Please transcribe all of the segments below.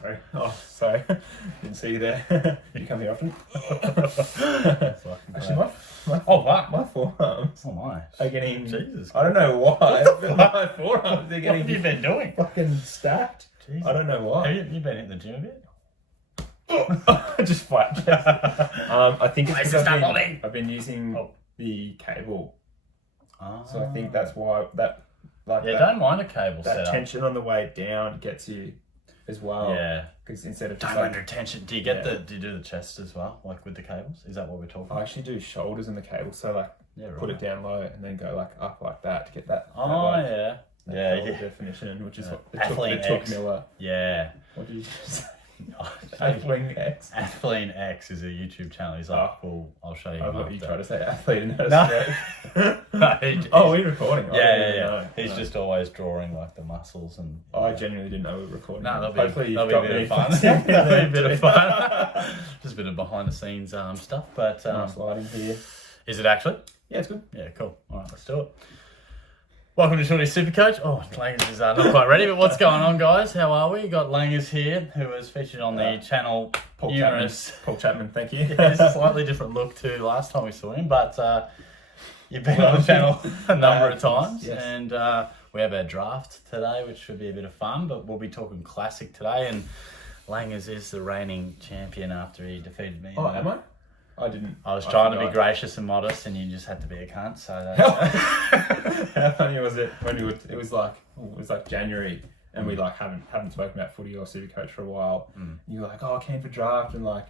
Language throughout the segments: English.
Sorry. Oh, sorry. Didn't see you there. You come here often? Actually, my forearms Oh my. are getting... Jesus. I don't know why, but my forearms are getting... What have you been doing? Fucking stacked. Jesus. I don't know why. Have you been hitting the gym a bit? Just flat chest. I think it's because Stop I've been using the cable. Oh. So I think that's why that... Don't mind a cable that setup. tension on the way down gets you as well. Yeah. Because instead of Time just under tension. Do you get do you do the chest as well, like with the cables? Is that what we're talking I actually do shoulders in the cable, so put it down low and then go up like that to get that. Yeah. Definition, which is what Athlete it took X. Miller. Yeah. What did you say? Athlete X. Athlete X is a YouTube channel. He's like, cool, I'll show you. I him thought you after. tried to say athlete and No. Oh, we're recording. He's just always drawing like the muscles and. I genuinely didn't know we were recording. No, Hopefully that'll be a bit of fun. That'll be a bit of fun. Just a bit of behind the scenes stuff, but nice lighting here. Is it actually? Yeah, it's good. Yeah, cool. All right, let's do it. Welcome to Shorty SuperCoach. Oh, Langers is not quite ready, but what's going on, guys? How are we? Got Langers here, who was featured on the channel. Paul Chapman, thank you. It's a slightly different look to last time we saw him, but you've been on the channel a number of times, yes. and we have our draft today, which should be a bit of fun, but we'll be talking classic today, and Langers is the reigning champion after he defeated me. Oh, am I? I didn't. I was trying to be gracious and modest, and you just had to be a cunt. So how funny was it when it was like January, and we haven't spoken about footy or SuperCoach for a while. And you were like, "Oh, I came for draft," and like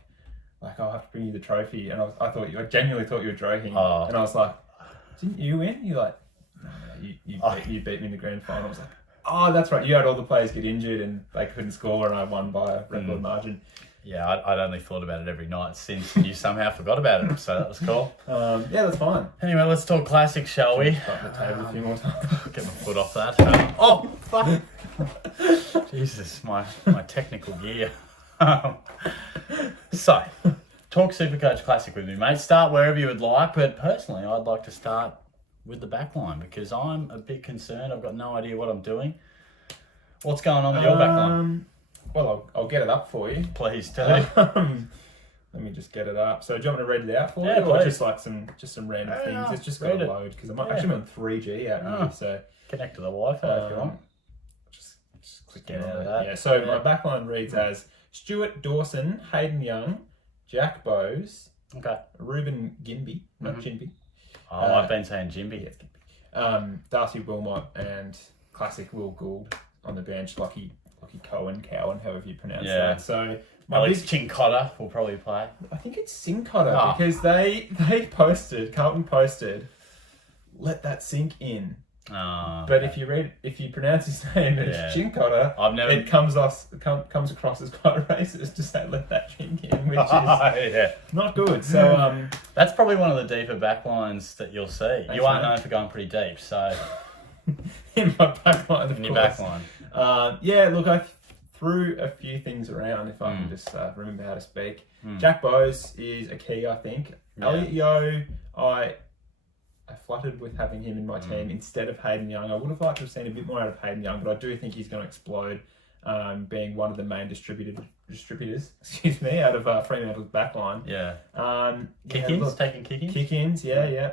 I'll have to bring you the trophy. And I genuinely thought you were joking. And I was like, "Didn't you win?" You're like, "No, you beat me in the grand final." I was like, "Oh, that's right. You had all the players get injured, and they couldn't score, and I won by a record margin." Yeah, I'd only thought about it every night since you somehow forgot about it, so that was cool. Yeah, that's fine. Anyway, let's talk classic, shall we? Stop the table a few more times. Get my foot off that. Oh, fuck! Jesus, my technical gear. So, talk SuperCoach Classic with me, mate. Start wherever you would like, but personally, I'd like to start with the backline because I'm a bit concerned. I've got no idea what I'm doing. What's going on with your backline? Well, I'll get it up for you. Please do. Let me just get it up. So do you want me to read it out for you? Or just like some random things? It's just got to load because I'm actually on 3G out here. So connect to the Wi-Fi if you want. Just click on that. Yeah. So my backline reads as Stuart Dawson, Hayden Young, Jack Bowes, Ruben Ginby, not Ginby. Oh, I've been saying Ginby. Yeah, it's Ginby. Darcy Wilmot and classic Will Gould on the bench. Cowan, however you pronounce that. So Alex Chincotta will probably play. I think it's Sincotta because Carlton posted, let that sink in. But if you pronounce his name as Chincotta, it comes across as quite racist to say let that sink in, which is not good. So that's probably one of the deeper backlines that you'll see. You are known for going pretty deep, so in my backline, in your backline. Look, I threw a few things around if I can just remember how to speak. Jack Bowes is a key, I think. Elliot Yeo, I fluttered with having him in my team instead of Hayden Young. I would have liked to have seen a bit more out of Hayden Young, but I do think he's going to explode, being one of the main distributors, out of Fremantle's backline. Kick-ins, taking kick-ins? Kick-ins, yeah.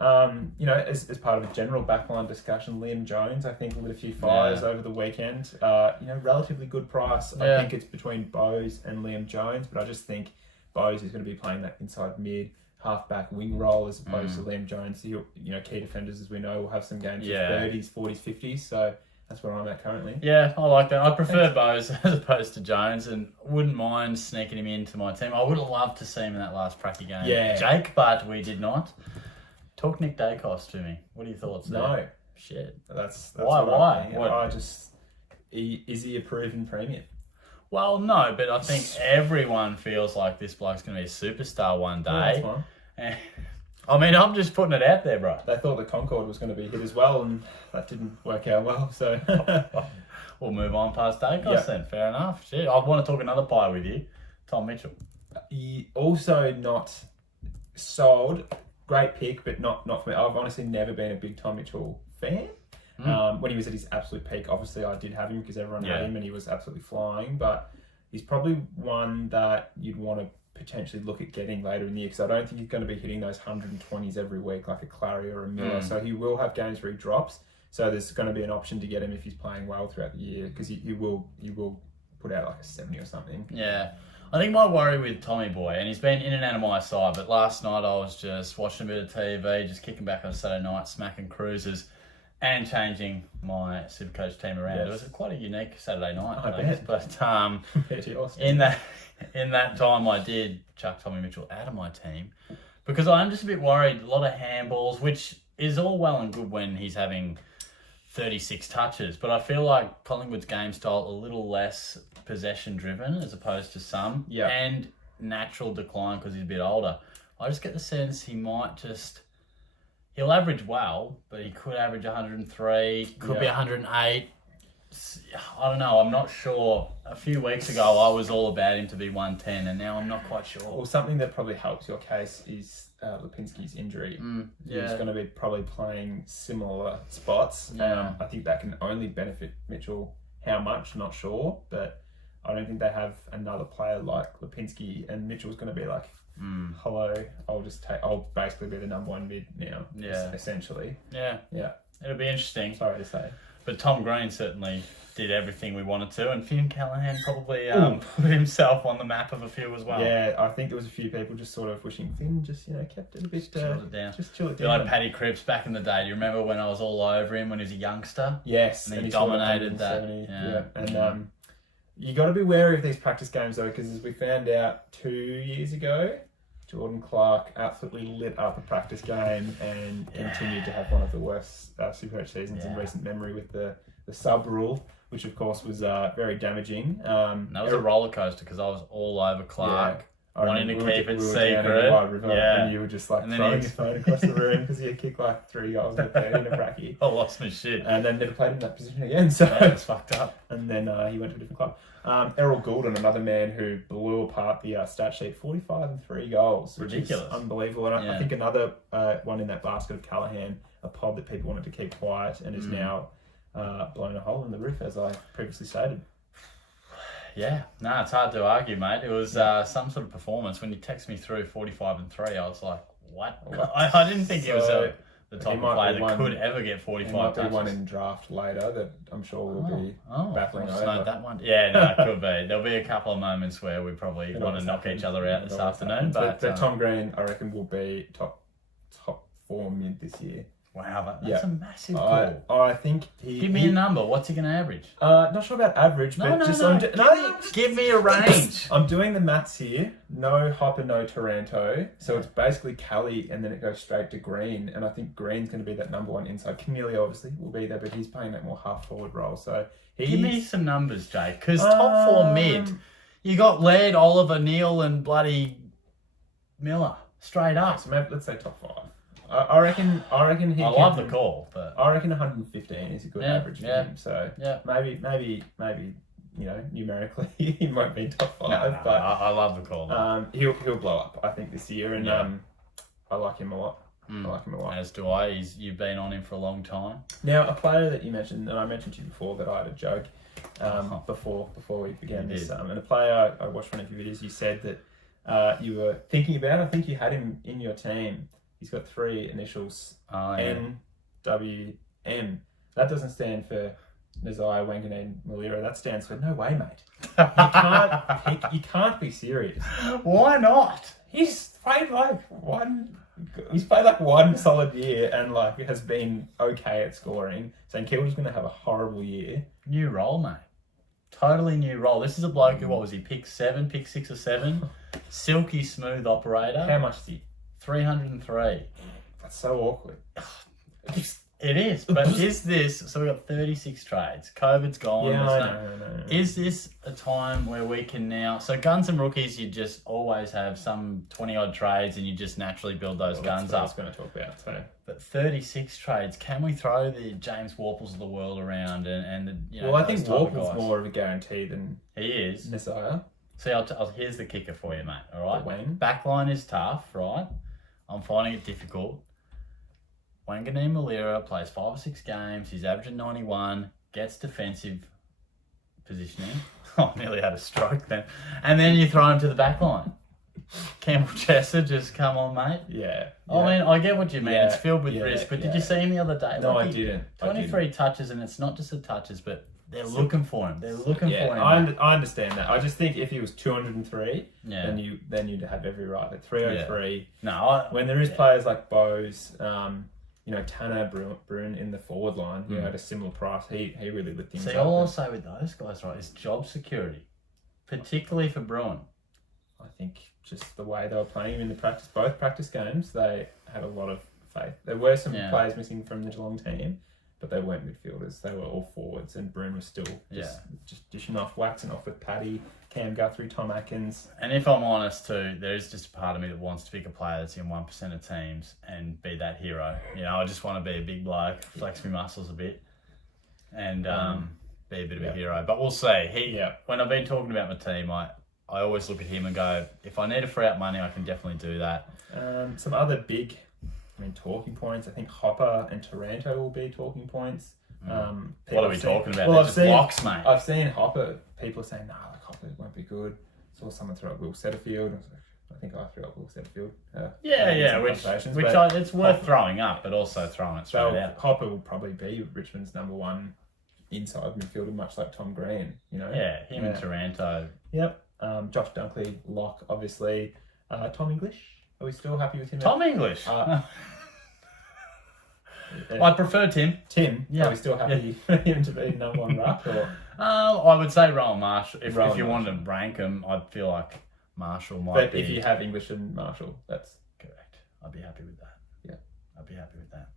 As part of a general backline discussion, Liam Jones, I think, lit a few fires over the weekend. Relatively good price. I think it's between Bowes and Liam Jones, but I just think Bowes is going to be playing that inside mid, half-back wing role as opposed to Liam Jones. Key defenders, as we know, will have some games of 30s, 40s, 50s, so that's where I'm at currently. Yeah, I like that. I prefer Bowes as opposed to Jones and wouldn't mind sneaking him into my team. I would have loved to see him in that last pracky game. Yeah. Jake, but we did not. Talk Nick Dacos to me. What are your thoughts there? No. Shit. That's Why? Is he a proven premium? Well, no, but I think everyone feels like this bloke's going to be a superstar one day. That's fine. I mean, I'm just putting it out there, bro. They thought the Concorde was going to be hit as well, and that didn't work out well, so... We'll move on past Dacos then. Fair enough. Shit. I want to talk another pie with you. Tom Mitchell. He also not sold... Great pick, but not for me. I've honestly never been a big Tom Mitchell fan. When he was at his absolute peak, obviously I did have him because everyone had him and he was absolutely flying. But he's probably one that you'd want to potentially look at getting later in the year, because I don't think he's going to be hitting those 120s every week like a Clary or a Miller. So he will have games where he drops. So there's going to be an option to get him if he's playing well throughout the year, because he will put out like a 70 or something. Yeah. I think my worry with Tommy Boy, and he's been in and out of my side, but last night I was just watching a bit of TV, just kicking back on Saturday night, smacking cruisers, and changing my SuperCoach team around. Yes. It was quite a unique Saturday night, I bet. But in that time I did chuck Tommy Mitchell out of my team, because I'm just a bit worried. A lot of handballs, which is all well and good when he's having 36 touches, but I feel like Collingwood's game style a little less possession driven as opposed to some, and natural decline because he's a bit older. I just get the sense he'll average well, but he could average 103, could be 108. I don't know, I'm not sure. A few weeks ago I was all about him to be 110, and now I'm not quite sure. Well, something that probably helps your case is Lipinski's injury. He's going to be probably playing similar spots. I think that can only benefit Mitchell. How much, not sure, but I don't think they have another player like Lipinski, and Mitchell's going to be like, hello, I'll basically be the number one mid now, essentially. Yeah. It'll be interesting. Sorry to say. But Tom Green certainly did everything we wanted to, and Finn Callahan probably put himself on the map of a few as well. Yeah, I think there was a few people just sort of wishing Finn just, kept it a bit... chilled it down. Just chill it down. Like Paddy Cripps back in the day. Do you remember when I was all over him when he was a youngster? Yes. And he dominated that. Yeah. And you got to be wary of these practice games, though, because as we found out 2 years ago, Jordan Clark absolutely lit up a practice game and continued to have one of the worst SuperCoach seasons in recent memory with the sub rule, which of course was very damaging. That was a roller coaster because I was all over Clark, wanting to keep it secret. And you were just like throwing your phone across the room because he had kicked like 3 goals in a pracky. I lost my shit. And then never played in that position again. So it's fucked up. And then he went to a different club. Errol Goulden, another man who blew apart the stat sheet, 45 and 3 goals. Ridiculous. Unbelievable. And I think another one in that basket of Callahan, a pod that people wanted to keep quiet and is now blown a hole in the roof, as I previously stated. Yeah, no, it's hard to argue, mate. It was some sort of performance. When you text me through 45 and 3, I was like, what? I didn't think it was the type of player that could ever get 45 touches. Might be one in draft later that I'm sure we'll be battling over. Know that one. Yeah, no, it could be. There'll be a couple of moments where we probably want to knock each other out this afternoon. But Tom Green, I reckon, will be top 4 mid this year. Wow, that's a massive call. I think Give me a number. What's he going to average? Not sure about average, but give me a range. I'm doing the maths here. No Hopper, no Taranto. So it's basically Kelly, and then it goes straight to Green. And I think Green's going to be that number one inside. Camilio obviously will be there, but he's playing that more half forward role. So give me some numbers, Jake. Because top 4 mid, you got Laird, Oliver, Neal, and bloody Miller straight up. So maybe let's say top 5. I reckon he. I love the call, but I reckon 115 is a good average for him. So maybe numerically he might be top 5. But I love the call. He'll blow up, I think, this year, and I like him a lot. As do I. You've been on him for a long time. Now, a player that you mentioned, and I mentioned to you before that I had a joke before we began this, and a player I watched one of your videos. You said that you were thinking about. I think you had him in your team. He's got 3 initials, NWM. That doesn't stand for Nazai Wanganeen Malira. That stands for no way, mate. You can't be serious. Why not? He's played like one solid year and has been okay at scoring. St Kilda's going to have a horrible year. New role, mate. Totally new role. This is a bloke who, what was he, pick 6 or 7? Silky smooth operator. How much is he? 303. That's so awkward. It is, but is this... So we've got 36 trades. COVID's gone. Yeah, no. Is this a time where we can now... So guns and rookies, you just always have some 20-odd trades and you just naturally build those guns up. I was going to talk about, so... But 36 trades, can we throw the James Warples of the world around and the... Well, I think Warple's more of a guarantee than... He is. Messiah. See, here's the kicker for you, mate, all right? Wayne. Backline is tough, right? I'm finding it difficult. Wanganeen Malira plays 5 or 6 games. He's averaging 91, gets defensive positioning. I nearly had a stroke then. And then you throw him to the back line. Campbell Chester, just come on, mate. Yeah. I mean, I get what you mean. Yeah, It's filled with yeah, risk. But did yeah. you see him the other day? No, Like, I didn't. 23 touches, and it's not just the touches, but they're looking for him. They're looking for him. I understand that. I just think if he was 203, Yeah. then you'd have every right. But 303, No, when there is players like Bose, Tanner Bruin in the forward line, at a similar price, he really lit things see, up. all I'll say with those guys, right, is job security, particularly for Bruin. I think just the way they were playing him in both practice games, they had a lot of faith. There were some players missing from the Geelong team, but they weren't midfielders. They were all forwards, and Bruin was still just dishing off, waxing off with Paddy, Cam Guthrie, Tom Atkins. And if I'm honest too, there is just a part of me that wants to pick a player that's in 1% of teams and be that hero. I just want to be a big bloke, flex my muscles a bit, and be a bit of a hero. But we'll see. When I've been talking about my team, I always look at him and go, if I need to free up money, I can definitely do that. Some other big, talking points. I think Hopper and Taranto will be talking points. What are we talking about? Well, They're just blocks, mate. I've seen Hopper. People saying, Hopper won't be good. Saw someone throw up Will Setterfield. I think I threw up Will Setterfield. Which it's worth throwing up, but also throwing it straight out. Hopper will probably be Richmond's number one inside midfielder, much like Tom Green. Yeah, him and Taranto. Yep. Josh Dunkley, lock, obviously. Tom English. Are we still happy with him? Tom English. I prefer Tim. Tim. Yeah. Are we still happy for him to be number one ruck? Or? I would say Rowan Marshall. If you wanted to rank them, I'd feel like Marshall might be. But if you have English and Marshall, that's correct. I'd be happy with that. Yeah. I'd be happy with that.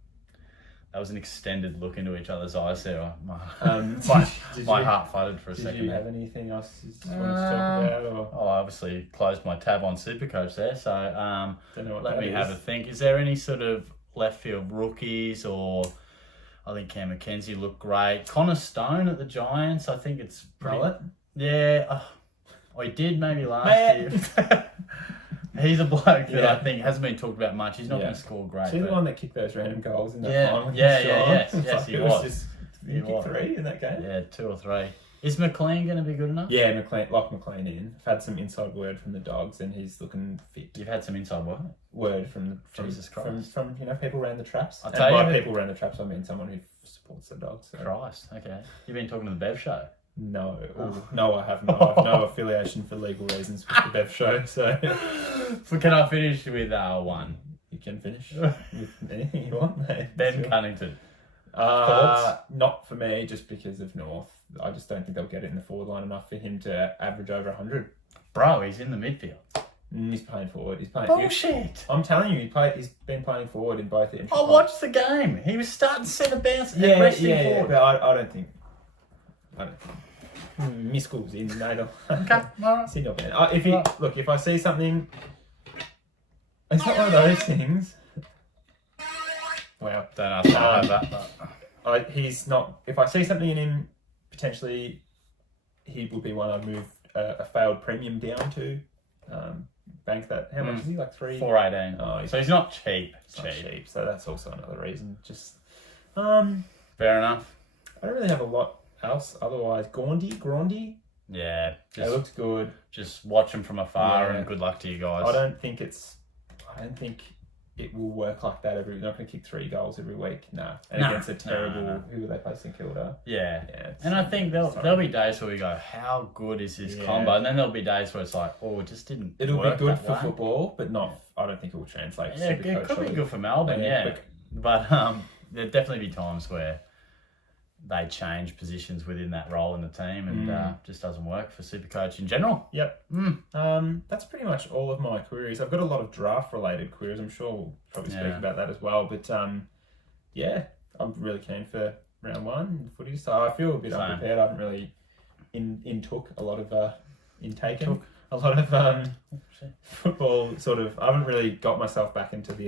That was an extended look into each other's eyes there. My heart fluttered for a second. Did you have anything else you wanted to talk about? Or? I obviously closed my tab on SuperCoach there, so let me have a think. Is there any sort of left field rookies, or I think Cam McKenzie looked great. Connor Stone at the Giants, I think it's pretty... Yeah, he did maybe last year. He's a bloke that I think hasn't been talked about much. He's not going to score great. He's the one that kicked those random goals in that final. Yes, he was. He kicked 3 in that game. Yeah, 2 or 3. Is McLean going to be good enough? Yeah, lock McLean in. I've had some inside word from the Dogs, and he's looking fit. You've had some inside word from Jesus Christ. From people around the traps. I tell you, people around the traps, I mean someone who supports the Dogs. So. Christ, okay. You've been talking to the Bev Show. No, no, I have not. I have no affiliation for legal reasons with the Bev Show. So, can I finish with one? You can finish with anything you want, mate. Ben Cunnington. Not for me, just because of North. I just don't think they'll get it in the forward line enough for him to average over 100. Bro, he's in the midfield. He's playing forward. He's playing. Bullshit. I'm telling you, he's been playing forward in both the. I watched the game. He was starting centre bounce and forward. But I don't think. Miss calls in, mate. Okay, alright. See, not bad. If I see something, it's not one of those things. Wow. Don't ask about that. But he's not. If I see something in him, potentially, he would be one I'd move a failed premium down to. Bank that. How much is he? Like 418. Oh, so he's not cheap. Not cheap. So that's also another reason. Just. Fair enough. I don't really have a lot else otherwise. Grandy. Yeah. It looks good. Just watch him from afar and good luck to you guys. I don't think it will work like that every. They're not going to kick 3 goals every week. Against a terrible. Who will they play? St Kilda. Yeah. And I think there'll be days where we go, how good is this combo? And then there'll be days where it's like, it just didn't. It'll be good for football, but not. I don't think it will translate. Yeah, it could be good for Melbourne. But there'll definitely be times where they change positions within that role in the team, and just doesn't work for SuperCoach in general. Yep. That's pretty much all of my queries. I've got a lot of draft-related queries. I'm sure we'll probably speak about that as well. But I'm really keen for round 1 footy. So I feel a bit unprepared. I haven't really intaken a lot of football. Sort of. I haven't really got myself back into the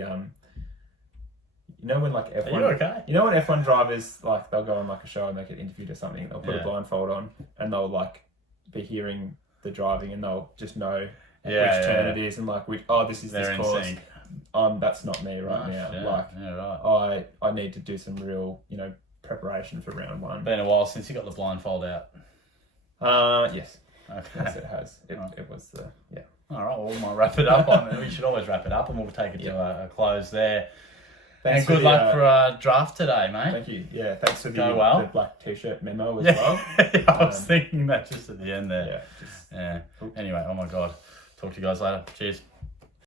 You know when like F1. Are you okay? You know when F1 drivers like they'll go on like a show and they get interviewed or something. They'll put a blindfold on and they'll like be hearing the driving and they'll just know which turn it is and like this is this course. That's not me right now. I need to do some real preparation for round 1. Been a while since you got the blindfold out. Yes. Okay. Yes, it has. It was the All right, well, we might wrap it up. We should always wrap it up, and we'll take it to a close there. Thanks and good luck for our draft today, mate. Thank you. Yeah, thanks for Go well. the black t-shirt memo as well. I was thinking that just at the end there. Yeah. Yeah. Anyway, oh my God. Talk to you guys later. Cheers.